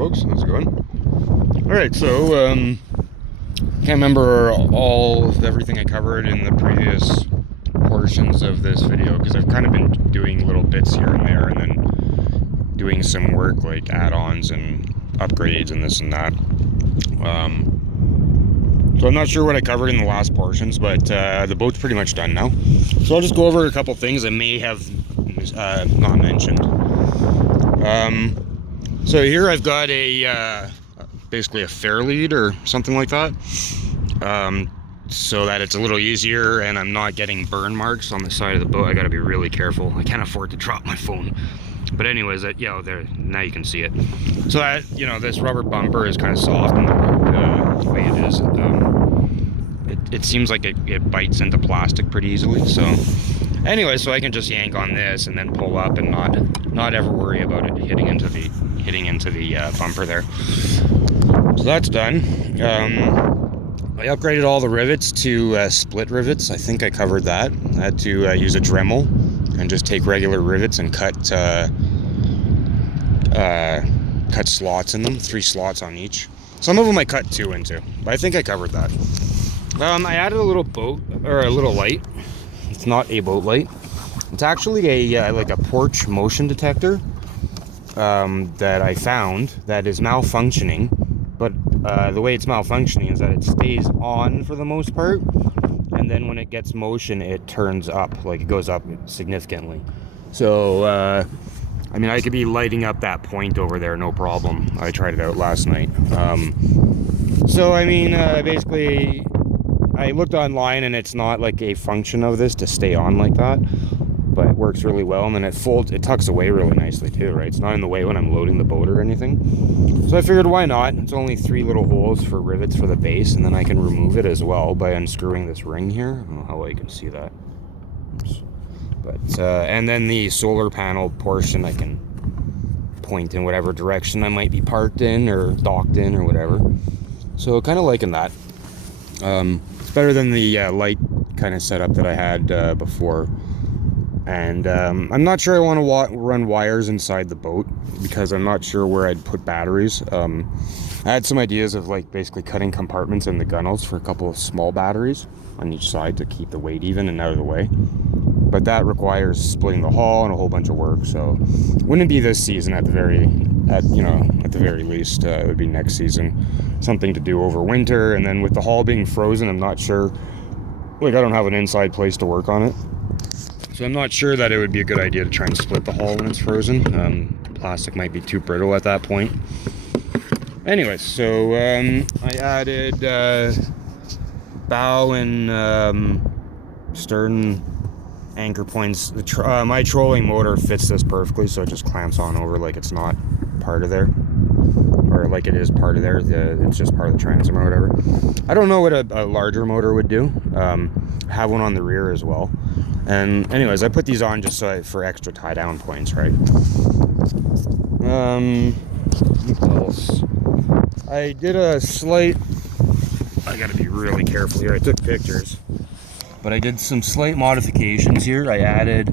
folks, how's it going? Alright, so can't remember all of everything I covered in the previous portions of this video because I've kind of been doing little bits here and there and then doing some work like add-ons and upgrades and this and that. So I'm not sure what I covered in the last portions, but the boat's pretty much done now. So I'll just go over a couple things I may have not mentioned. So here I've got a basically a fair lead or something like that, so that it's a little easier and I'm not getting burn marks on the side of the boat. I gotta be really careful. I can't afford to drop my phone. But anyways, there, now you can see it. So that, this rubber bumper is kind of soft in the way it is. It seems like it bites into plastic pretty easily. So anyway, so I can just yank on this and then pull up and not ever worry about it hitting into the bumper there. So that's done. I upgraded all the rivets to split rivets. I think I covered that. I had to use a Dremel and just take regular rivets and cut slots in them, 3 slots on each. Some of them I cut 2 into, but I think I covered that. I added a little boat, or a little light. It's not a boat light. It's actually a like a porch motion detector that I found that is malfunctioning. But the way it's malfunctioning is that it stays on for the most part, and then when it gets motion, it turns up, like it goes up significantly. So I mean, I could be lighting up that point over there, no problem. I tried it out last night. So I mean, basically, I looked online and it's not like a function of this to stay on like that, but it works really well. And then it tucks away really nicely too, right? It's not in the way when I'm loading the boat or anything. So I figured, why not? It's only 3 little holes for rivets for the base, and then I can remove it as well by unscrewing this ring here. I don't know how well you can see that. Oops. But and then the solar panel portion, I can point in whatever direction I might be parked in or docked in or whatever. So kind of liking that. It's better than the light kind of setup that I had before. And I'm not sure I want to run wires inside the boat because I'm not sure where I'd put batteries. I had some ideas of like basically cutting compartments in the gunnels for a couple of small batteries on each side to keep the weight even and out of the way. But that requires splitting the hull and a whole bunch of work. So wouldn't be this season at the very least. It would be next season. Something to do over winter, and then with the hull being frozen, I'm not sure. Like, I don't have an inside place to work on it. So I'm not sure that it would be a good idea to try and split the hull when it's frozen. Plastic might be too brittle at that point. Anyways, so I added bow and stern anchor points. My trolling motor fits this perfectly, so it just clamps on over like it's not part of there, or like it is part of there. It's just part of the transom or whatever. I don't know what a larger motor would do. I have one on the rear as well. And anyways, I put these on just for extra tie down points, right? What else? I did a slight, I gotta be really careful here. I took pictures, but I did some slight modifications here. I added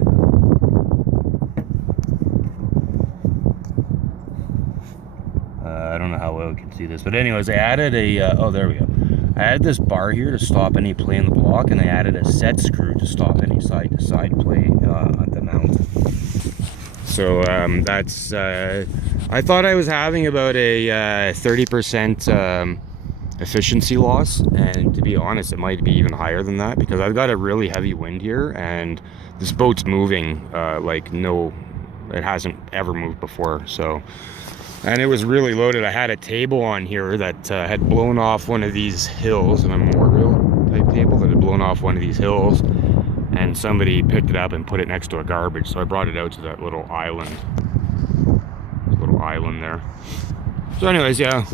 I don't know how well you can see this, but anyways, I added oh, there we go. I added this bar here to stop any play in the block, and I added a set screw to stop any side-to-side play at the mount. So that's, I thought I was having about a 30% efficiency loss, and to be honest, it might be even higher than that because I've got a really heavy wind here, and this boat's moving it hasn't ever moved before. So. And it was really loaded. I had a table on here that had blown off one of these hills, a memorial type table that had blown off one of these hills, and somebody picked it up and put it next to a garbage. So I brought it out to that little island. There. So anyways, yeah,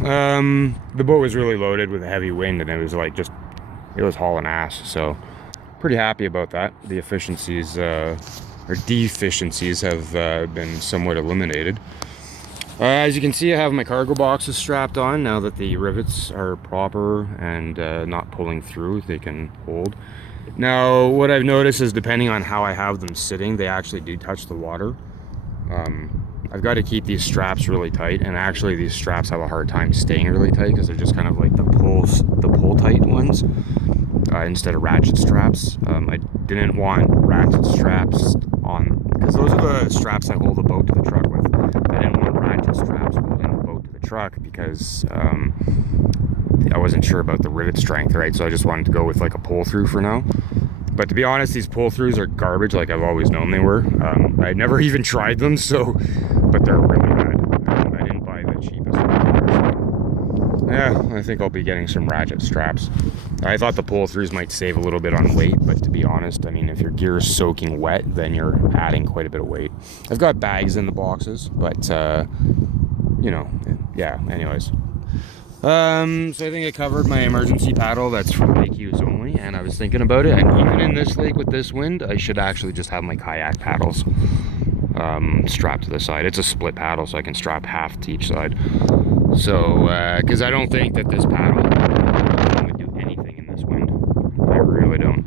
the boat was really loaded with a heavy wind, and it was like it was hauling ass. So pretty happy about that. The efficiencies or deficiencies have been somewhat eliminated. As you can see, I have my cargo boxes strapped on now that the rivets are proper and not pulling through. They can hold. Now, what I've noticed is depending on how I have them sitting, they actually do touch the water. I've got to keep these straps really tight, and actually these straps have a hard time staying really tight because they're just kind of like the pull tight ones instead of ratchet straps. I didn't want ratchet straps on, because those are the straps I hold the boat to the truck with. I didn't want ratchet straps holding the boat to the truck because I wasn't sure about the rivet strength, right? So I just wanted to go with like a pull through for now. But to be honest, these pull throughs are garbage, like I've always known they were. I never even tried them, but they're really bad. I didn't buy the cheapest one. Yeah, I think I'll be getting some ratchet straps. I thought the pull throughs might save a little bit on weight, but to be honest, I mean, if your gear is soaking wet, then you're adding quite a bit of weight. I've got bags in the boxes, but you know, yeah, anyways. So I think I covered my emergency paddle that's for lake use only, and I was thinking about it, and even in this lake with this wind, I should actually just have my kayak paddles strapped to the side. It's a split paddle, so I can strap half to each side. So, because I don't think that this paddle would do anything in this wind. I really don't.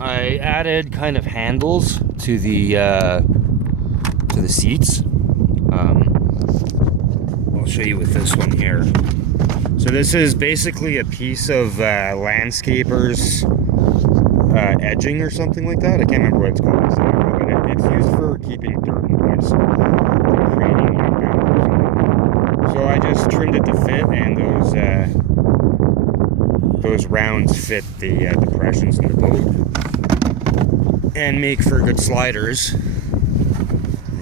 I added kind of handles to the seats. I'll show you with this one here. So this is basically a piece of landscaper's edging or something like that. I can't remember what it's called exactly, but it's used for keeping dirt in place, creating boundaries. So I just trimmed it to fit, and those rounds fit the depressions in the boat and make for good sliders.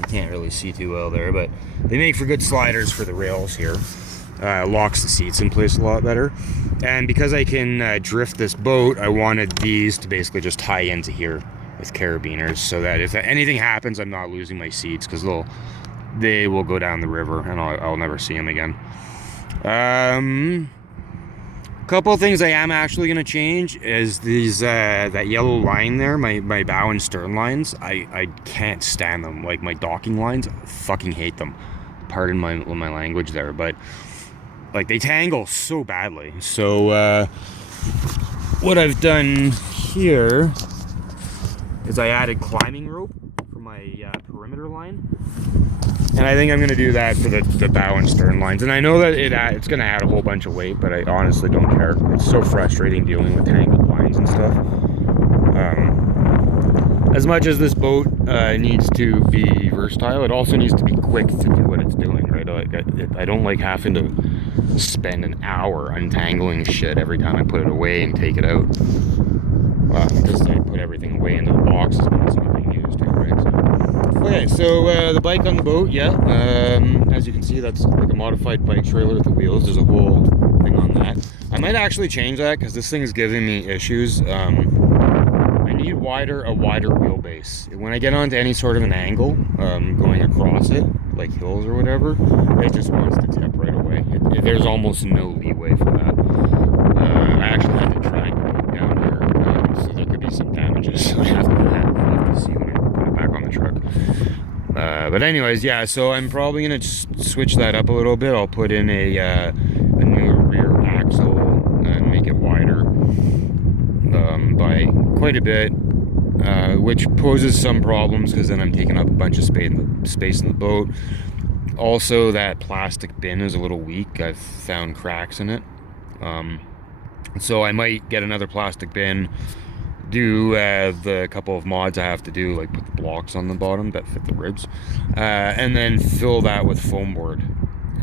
Can't really see too well there, but they make for good sliders for the rails here. Locks the seats in place a lot better. And because I can drift this boat, I wanted these to basically just tie into here with carabiners, so that if anything happens, I'm not losing my seats, because they will go down the river and I'll never see them again. Couple of things I am actually going to change is these that yellow line there, my bow and stern lines. I can't stand them. Like my docking lines, I fucking hate them. Pardon my language there, but like they tangle so badly. So what I've done here is I added climbing rope for my perimeter line. And I think I'm going to do that for the bow and stern lines. And I know that it's going to add a whole bunch of weight, but I honestly don't care. It's so frustrating dealing with tangled lines and stuff. As much as this boat needs to be versatile, it also needs to be quick to do what it's doing, right? I don't like having to spend an hour untangling shit every time I put it away and take it out. Because I put everything away into the boxes when it's not being used, right? Okay, so the bike on the boat, yeah, as you can see, that's like a modified bike trailer with the wheels. There's a whole thing on that. I might actually change that because this thing is giving me issues. I need a wider wheelbase. When I get onto any sort of an angle, going across it, like hills or whatever, it just wants to tip right away. There's almost no leeway for that. I actually had to try and put it down here, so there could be some damages. I have to see when I put it back on the truck. But anyways, yeah, so I'm probably going to switch that up a little bit. I'll put in a new rear axle and make it wider by quite a bit, which poses some problems because then I'm taking up a bunch of space in the boat. Also, that plastic bin is a little weak. I've found cracks in it. So I might get another plastic bin, do the couple of mods I have to do, like put the blocks on the bottom that fit the ribs, and then fill that with foam board,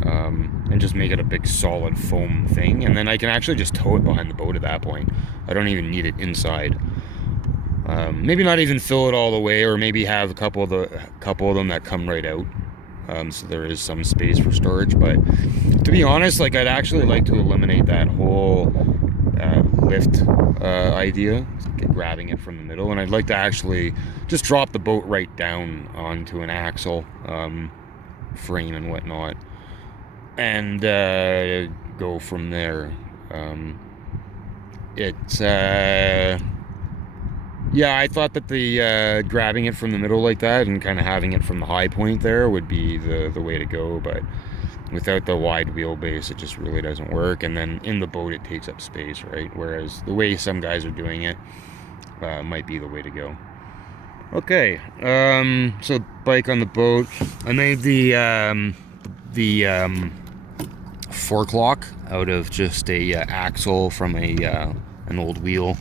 and just make it a big solid foam thing, and then I can actually just tow it behind the boat at that point. I don't even need it inside. Maybe not even fill it all the way, or maybe have a couple of them that come right out, so there is some space for storage. But to be honest, like, I'd actually like to eliminate that whole lift idea, grabbing it from the middle, and I'd like to actually just drop the boat right down onto an axle, frame and whatnot, and go from there. Yeah, I thought that the grabbing it from the middle like that and kind of having it from the high point there would be the way to go, but without the wide wheelbase, it just really doesn't work. And then in the boat, it takes up space, right? Whereas the way some guys are doing it might be the way to go. Okay, so bike on the boat. I made the fork lock out of just a axle from an old wheel,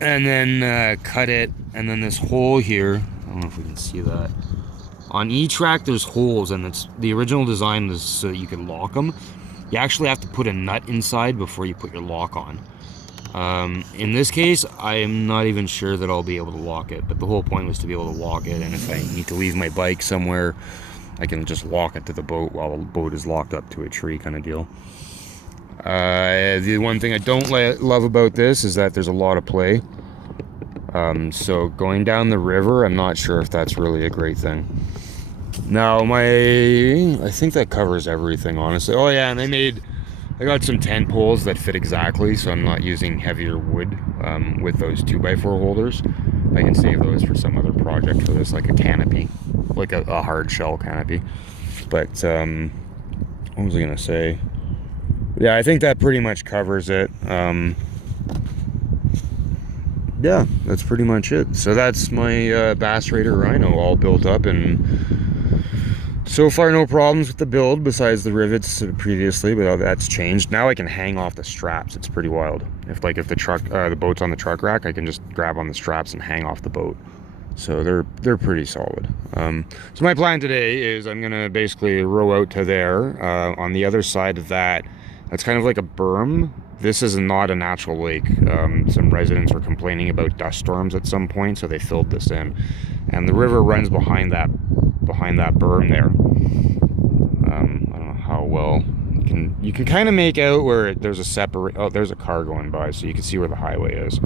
and then cut it, and then this hole here, I don't know if we can see that. On each rack there's holes, and it's the original design was so that you could lock them. You actually have to put a nut inside before you put your lock on. In this case, I'm not even sure that I'll be able to lock it, but the whole point was to be able to lock it, and if I need to leave my bike somewhere, I can just lock it to the boat while the boat is locked up to a tree, kind of deal. The one thing I don't love about this is that there's a lot of play. So going down the river, I'm not sure if that's really a great thing. Now, I think that covers everything, honestly. Oh yeah, and I got some tent poles that fit exactly, so I'm not using heavier wood with those 2x4 holders. I can save those for some other project for this, like a canopy, like a hard shell canopy. But what was I gonna say? Yeah, I think that pretty much covers it. Yeah, that's pretty much it. So that's my Bass Raider Rhino all built up, and so far no problems with the build besides the rivets previously, but that's changed. Now I can hang off the straps. It's pretty wild. If the boat's on the truck rack, I can just grab on the straps and hang off the boat. So they're pretty solid. So my plan today is I'm gonna basically row out to there. On the other side of that, that's kind of like a berm. This is not a natural lake. Some residents were complaining about dust storms at some point, so they filled this in. And the river runs behind that berm there. I don't know how well you can kind of make out where there's there's a car going by, so you can see where the highway is.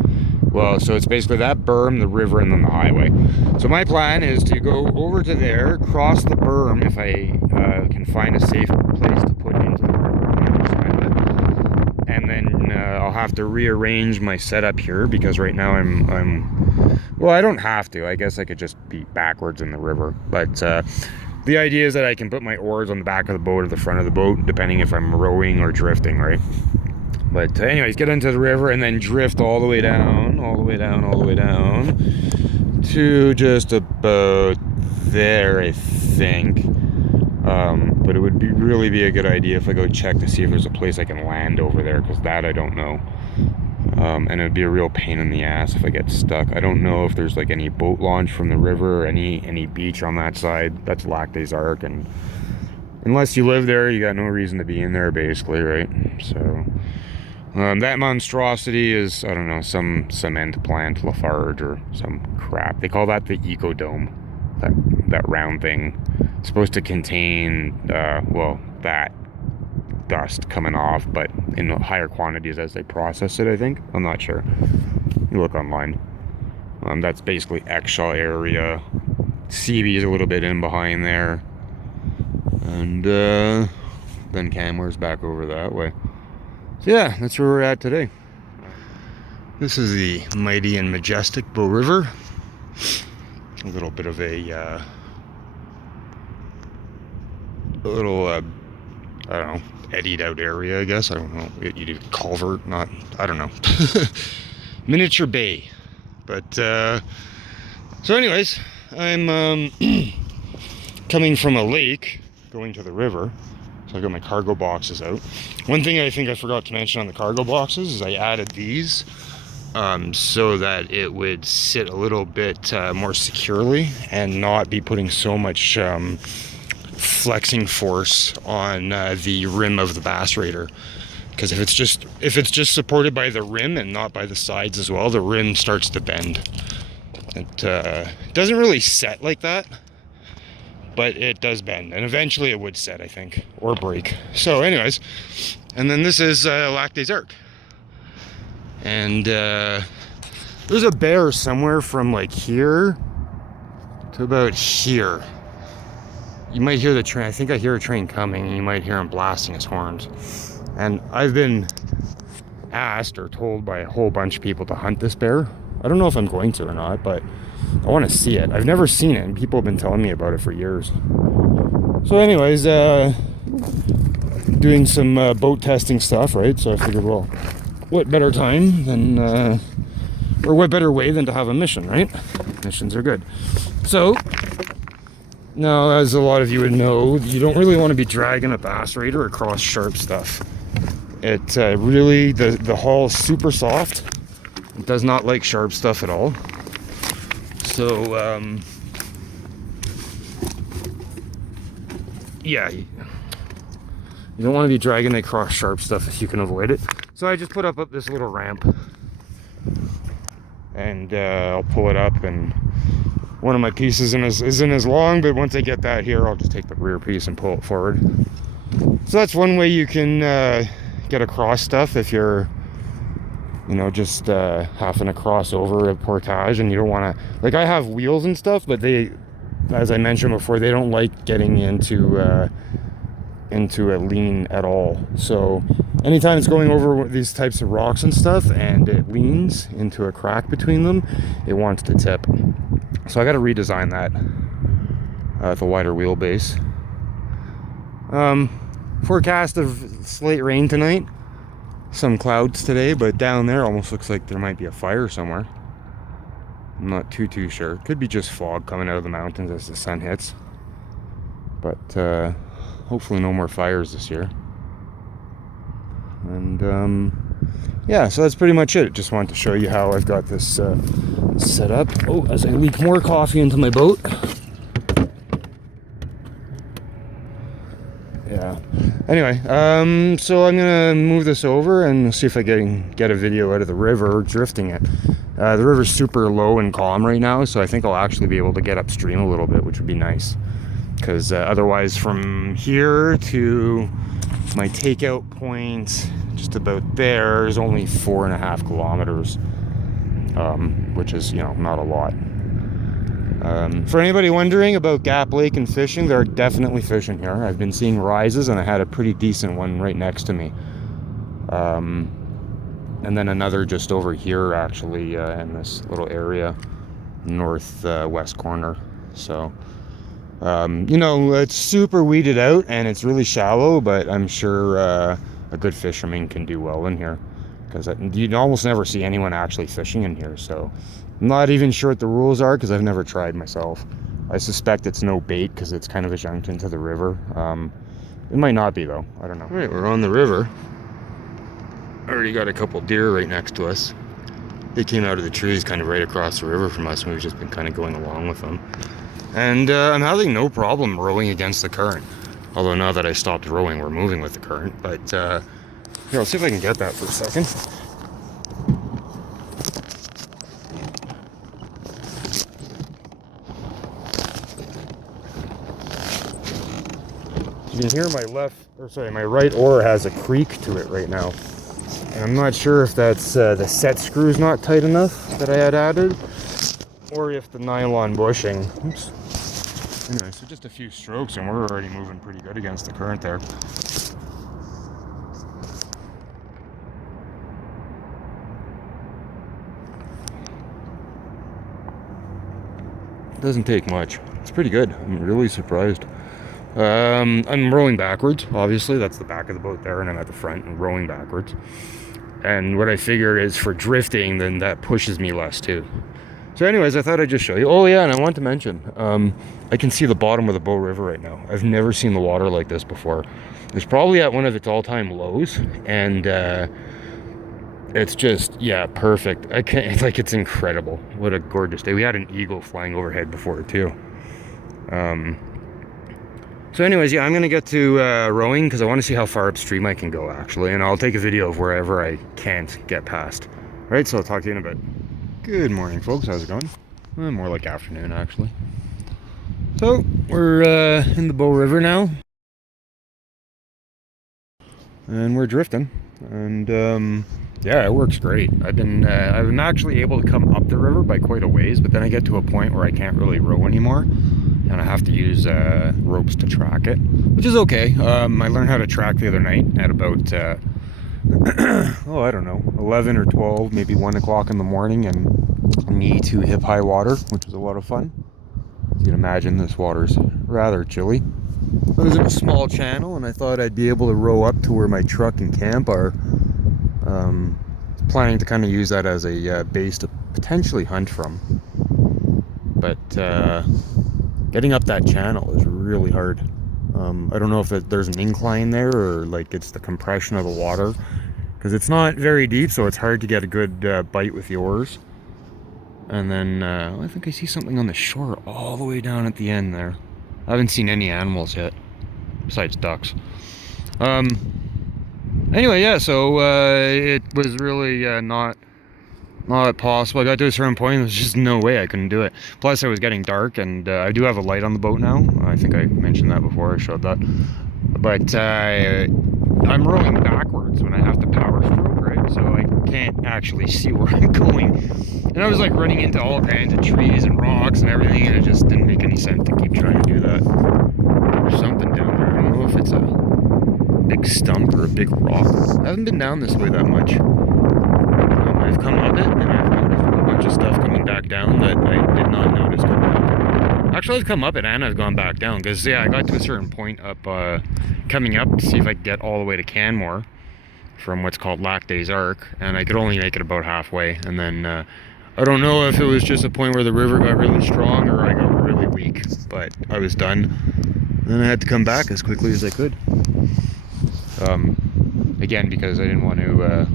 Well, so it's basically that berm, the river, and then the highway. So my plan is to go over to there, cross the berm if I can find a safe place to put into the river on the other side of it, and then I'll have to rearrange my setup here because right now well, I don't have to. I guess I could just be backwards in the river, but the idea is that I can put my oars on the back of the boat or the front of the boat, depending if I'm rowing or drifting, right? But anyways, get into the river and then drift all the way down to just about there, I think. But it would really be a good idea if I go check to see if there's a place I can land over there, because that I don't know. And it would be a real pain in the ass if I get stuck. I don't know if there's like any boat launch from the river or any beach on that side. That's Lac des Arcs, and unless you live there, you got no reason to be in there, basically, right? So that monstrosity is, I don't know, some cement plant, Lafarge or some crap. They call that the Eco Dome. That round thing. It's supposed to contain that dust coming off, but in higher quantities as they process it, I think. I'm not sure. You look online. That's basically Exshaw area. CB is a little bit in behind there. And then Camware's back over that way. So yeah, that's where we're at today. This is the mighty and majestic Bow River. A little bit of a little I don't know, eddied out area, I guess. I don't know. You do culvert, I don't know. Miniature bay. But so anyways, I'm coming from a lake going to the river. So I got my cargo boxes out. One thing I think I forgot to mention on the cargo boxes is I added these so that it would sit a little bit more securely and not be putting so much flexing force on the rim of the Bass Raider. Because if it's just supported by the rim and not by the sides as well, the rim starts to bend. It doesn't really set like that, but it does bend, and eventually it would set, I think, or break. So anyways, and then this is Lac des Arcs, and there's a bear somewhere from like here to about here. You might hear the train. I think I hear a train coming, and you might hear him blasting his horns. And I've been asked or told by a whole bunch of people to hunt this bear. I don't know if I'm going to or not, but I want to see it. I've never seen it, and people have been telling me about it for years. So anyways, doing some boat testing stuff, right? So I figured, well, what better time than, or what better way than to have a mission, right? technicians are good. So now, as a lot of you would know, you don't really want to be dragging a bass raider across sharp stuff. It really, the hull is super soft. It does not like sharp stuff at all. So yeah, you don't want to be dragging it across sharp stuff if you can avoid it. So I just put up this little ramp, and I'll pull it up, and one of my pieces isn't as long, but once I get that here, I'll just take the rear piece and pull it forward. So that's one way you can get across stuff if you're, you know, just having to cross over a portage and you don't want to, like, I have wheels and stuff, but they, as I mentioned before, they don't like getting into a lean at all. So anytime it's going over these types of rocks and stuff and it leans into a crack between them, it wants to tip. So I got to redesign that with a wider wheelbase. Forecast of slight rain tonight. Some clouds today, but down there almost looks like there might be a fire somewhere. I'm not too sure. Could be just fog coming out of the mountains as the sun hits. But hopefully no more fires this year. And yeah, so that's pretty much it. Just wanted to show you how I've got this set up. Oh, as I leak more coffee into my boat. Yeah. Anyway, so I'm gonna move this over and see if I can get a video out of the river drifting it. The river's super low and calm right now, so I think I'll actually be able to get upstream a little bit, which would be nice. Because otherwise, from here to my takeout point, just about there, is only 4.5 kilometers, which is, you know, not a lot. For anybody wondering about Gap Lake and fishing, there are definitely fish in here. I've been seeing rises, and I had a pretty decent one right next to me. And then another just over here, actually, in this little area, northwest corner. So, you know, it's super weeded out, and it's really shallow, but I'm sure a good fisherman can do well in here. Because you almost never see anyone actually fishing in here, so I'm not even sure what the rules are because I've never tried myself. I suspect it's no bait because it's kind of adjunct into the river. It might not be though, I don't know. All right, we're on the river. Already got a couple deer right next to us. They came out of the trees kind of right across the river from us, and we've just been kind of going along with them. And I'm having no problem rowing against the current. Although now that I stopped rowing, we're moving with the current. But here, I'll see if I can get that for a second. You can hear my right oar has a creak to it right now. And I'm not sure if that's the set screw's not tight enough that I had added, or if the nylon bushing. Oops. Anyway, so just a few strokes and we're already moving pretty good against the current there. It doesn't take much. It's pretty good. I'm really surprised. I'm rowing backwards, obviously. That's the back of the boat there, and I'm at the front and rowing backwards. And what I figured is for drifting, then that pushes me less too. So anyways, I thought I'd just show you. Oh yeah, and I want to mention, I can see the bottom of the Bow River right now. I've never seen the water like this before. It's probably at one of its all-time lows, and it's just, yeah, perfect. It's incredible. What a gorgeous day. We had an eagle flying overhead before too. So anyways, yeah, I'm gonna get to rowing because I want to see how far upstream I can go actually, and I'll take a video of wherever I can't get past. All right, so I'll talk to you in a bit. Good morning, folks. How's it going? More like afternoon, actually. So we're in the Bow River now, and we're drifting, and yeah, it works great. I'm actually able to come up the river by quite a ways, but then I get to a point where I can't really row anymore, and I have to use ropes to track it, which is okay. I learned how to track the other night at about oh, I don't know, 11 or 12, maybe 1 o'clock in the morning, and knee to hip high water, which was a lot of fun. As you can imagine, this water's rather chilly. I was in a small channel, and I thought I'd be able to row up to where my truck and camp are. Planning to kind of use that as a base to potentially hunt from. but getting up that channel is really hard. I don't know if there's an incline there or like it's the compression of the water, because it's not very deep, so it's hard to get a good bite with the oars. And then I think I see something on the shore all the way down at the end there. I haven't seen any animals yet, besides ducks. Anyway, yeah, so it was really not possible. I got to a certain point, there's just no way I couldn't do it. Plus, it was getting dark, and I do have a light on the boat now. I think I mentioned that before, I showed that. But I'm rowing backwards when I have to power stroke, right? So I can't actually see where I'm going. And I was like running into all kinds of trees and rocks and everything, and it just didn't make any sense to keep trying to do that. There's something down there. I don't know if it's a big stump or a big rock. I haven't been down this way that much. I've come up it, and I've noticed a bunch of stuff coming back down that I did not notice coming up. Actually, I've come up it and I've gone back down, because yeah, I got to a certain point up coming up to see if I could get all the way to Canmore from what's called Lac des Arcs, and I could only make it about halfway, and then I don't know if it was just a point where the river got really strong or I got really weak, but I was done. And I had to come back as quickly as I could. Again, because I didn't want to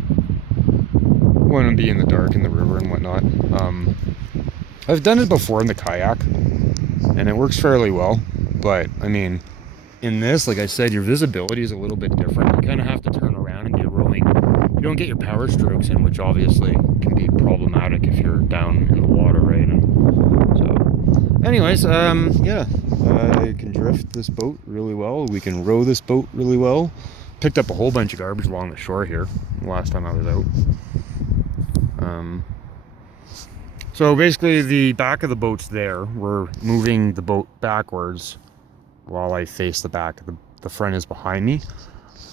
be in the dark in the river and whatnot. I've done it before in the kayak, and it works fairly well. But I mean, in this, like I said, your visibility is a little bit different. You kind of have to turn around and get rowing. You don't get your power strokes in, which obviously can be problematic if you're down in the water, right? And so, anyways, yeah, I can drift this boat really well. We can row this boat really well. Picked up a whole bunch of garbage along the shore here last time I was out. So basically the back of the boat's there. We're moving the boat backwards while I face the back. The front is behind me.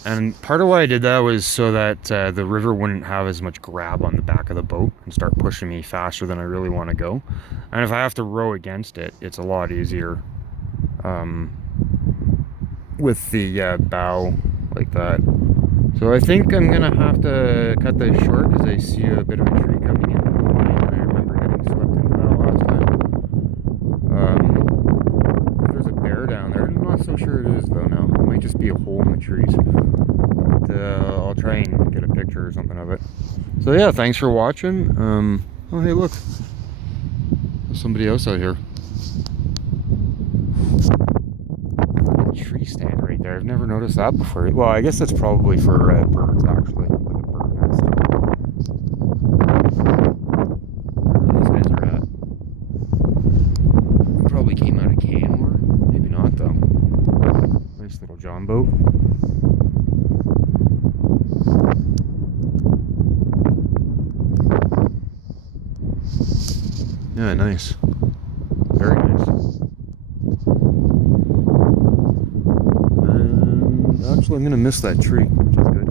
And part of why I did that was so that the river wouldn't have as much grab on the back of the boat and start pushing me faster than I really want to go. And if I have to row against it, it's a lot easier with the bow like that. So I think I'm gonna have to cut this short because I see a bit of a tree coming in. I remember getting swept into that last time. There's a bear down there. I'm not so sure it is though now. It might just be a hole in the trees. But I'll try and get a picture or something of it. So yeah, thanks for watching. Oh hey look, there's somebody else out here. Tree stand right there. I've never noticed that before. Well, I guess that's probably for birds, actually, like a bird nest. Where these guys are at? They probably came out of Canmore. Maybe not, though. Nice little John boat. Yeah, nice. Very nice. Actually, I'm going to miss that tree, which is good.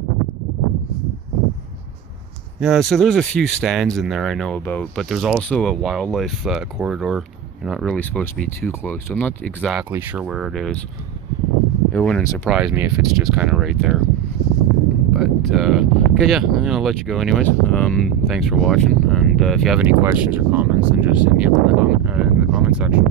Yeah, so there's a few stands in there I know about, but there's also a wildlife corridor. You're not really supposed to be too close, so I'm not exactly sure where it is. It wouldn't surprise me if it's just kind of right there. But, okay, yeah, I'm going to let you go anyways. Thanks for watching, and if you have any questions or comments, then just hit me up in the comment section.